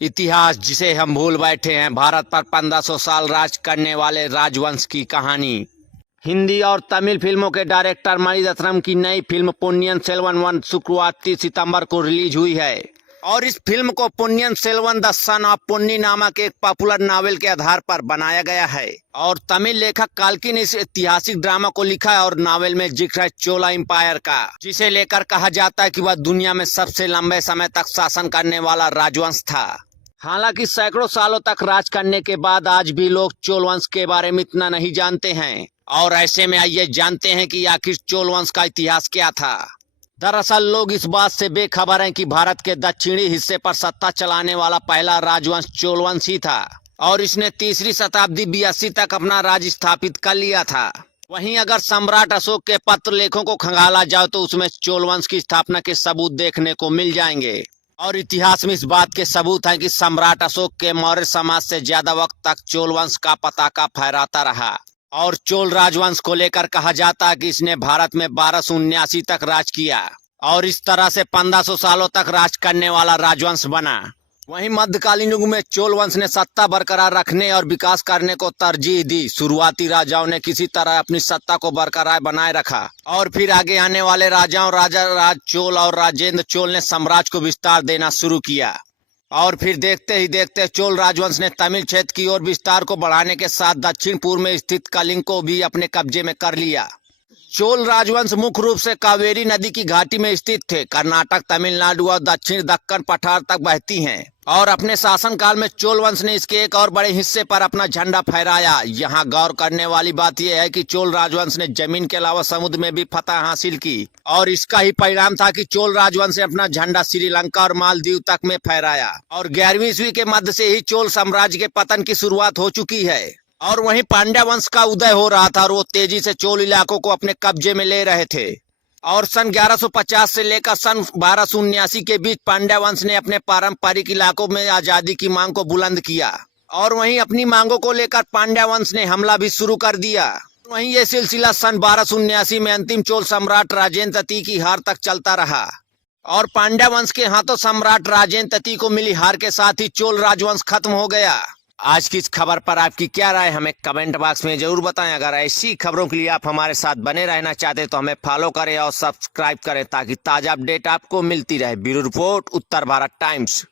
इतिहास जिसे हम भूल बैठे हैं, भारत पर 1500 साल राज करने वाले राजवंश की कहानी। हिंदी और तमिल फिल्मों के डायरेक्टर मणिरत्नम की नई फिल्म पोन्नियिन सेल्वन 1 शुक्रवार 30 सितंबर को रिलीज हुई है और इस फिल्म को Ponniyin Selvan the son of Ponni नामक एक पॉपुलर नावल के आधार पर बनाया गया है और तमिल लेखक काल्की ने इस ऐतिहासिक ड्रामा को लिखा है और नावल में जिक्र है चोला एम्पायर का, जिसे लेकर कहा जाता है कि वह दुनिया में सबसे लंबे समय तक शासन करने वाला राजवंश था। हालांकि सैकड़ों सालों तक राज करने के बाद आज भी लोग चोल वंश के बारे में इतना नहीं जानते हैं और ऐसे में आइए जानते हैं कि आखिर चोल वंश का इतिहास क्या था। दरअसल लोग इस बात से बेखबर हैं कि भारत के दक्षिणी हिस्से पर सत्ता चलाने वाला पहला राजवंश चोल वंश ही था और इसने तीसरी शताब्दी BC तक अपना राज स्थापित कर लिया था। वहीं अगर सम्राट अशोक के पत्र लेखों को खंगाला जाए तो उसमें चोल वंश की स्थापना के सबूत देखने को मिल जाएंगे और इतिहास में इस बात के सबूत हैं कि सम्राट अशोक के मौर्य समाज से ज्यादा वक्त तक चोल वंश का पताका फहराता रहा और चोल राजवंश को लेकर कहा जाता है कि इसने भारत में 1279 तक राज किया और इस तरह से 1500 सालों तक राज करने वाला राजवंश बना। वहीं मध्यकालीन युग में चोल वंश ने सत्ता बरकरार रखने और विकास करने को तरजीह दी। शुरुआती राजाओं ने किसी तरह अपनी सत्ता को बरकरार बनाए रखा और फिर आगे आने वाले राजाओं राजा राज चोल और राजेंद्र चोल ने साम्राज्य को विस्तार देना शुरू किया और फिर देखते ही देखते चोल राजवंश ने तमिल क्षेत्र की ओर विस्तार को बढ़ाने के साथ दक्षिण पूर्व में स्थित कलिंग को भी अपने कब्जे में कर लिया। चोल राजवंश मुख्य रूप से कावेरी नदी की घाटी में स्थित थे। कर्नाटक, तमिलनाडु और दक्षिण दक्कन पठार तक बहती हैं और अपने शासनकाल में चोल वंश ने इसके एक और बड़े हिस्से पर अपना झंडा फहराया। यहाँ गौर करने वाली बात यह है कि चोल राजवंश ने जमीन के अलावा समुद्र में भी फतह हासिल की और इसका ही परिणाम था कि चोल राजवंश ने अपना झंडा श्रीलंका और मालदीव तक में फहराया और 11वीं ईस्वी के मध्य से ही चोल साम्राज्य के पतन की शुरुआत हो चुकी है और वहीं पांड्या वंश का उदय हो रहा था और वो तेजी से चोल इलाकों को अपने कब्जे में ले रहे थे और सन 1150 से लेकर सन 1279 के बीच पांड्या वंश ने अपने पारंपरिक इलाकों में आजादी की मांग को बुलंद किया और वहीं अपनी मांगों को लेकर पांड्या वंश ने हमला भी शुरू कर दिया। वहीं ये सिलसिला सन 1279 में अंतिम चोल सम्राट राजेंद्र तृतीय की हार तक चलता रहा और पांड्या वंश के हाथों सम्राट राजेंद्र तृतीय को मिली हार के साथ ही चोल राजवंश खत्म हो गया। आज की इस खबर पर आपकी क्या राय हमें कमेंट बॉक्स में जरूर बताएं। अगर ऐसी खबरों के लिए आप हमारे साथ बने रहना चाहते तो हमें फॉलो करें और सब्सक्राइब करें ताकि ताजा अपडेट आपको मिलती रहे। ब्यूरो रिपोर्ट, उत्तर भारत टाइम्स।